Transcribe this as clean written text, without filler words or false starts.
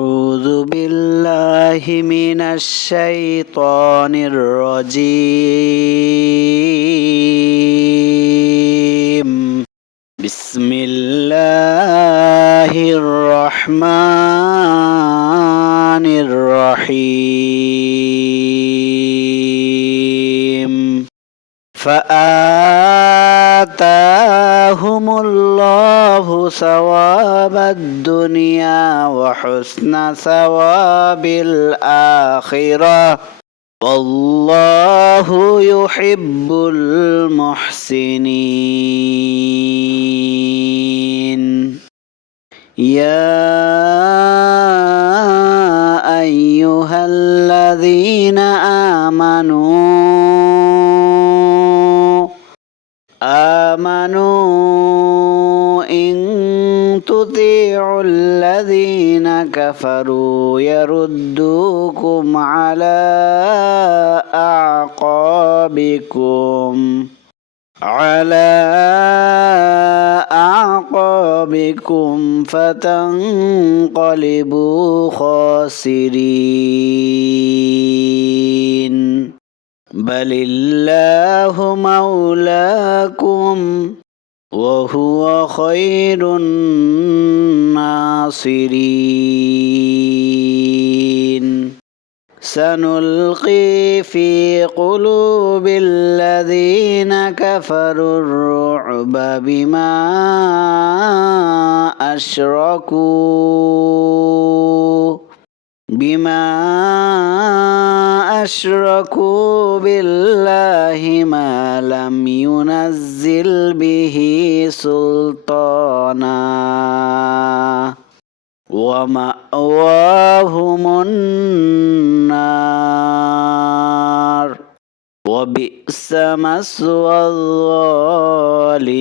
أعوذ بالله من الشيطان الرجيم بسم الله الرحمن الرحيم فآتاهم الله ثواب الدنيا وحسن ثواب الآخرة والله يحب المحسنين يا أيها الذين آمنوا إن تطيعوا الذين كفروا يردوكم على أعقابكم فتنقلبوا خاسرين بل الله مولاكم وهو خير الناصرين سنلقي في قلوب الذين كفروا الرعب بما أشركوا بالله ما لم ينزل به سلطانا ومأواهم النار وبئس مثوى الظالمين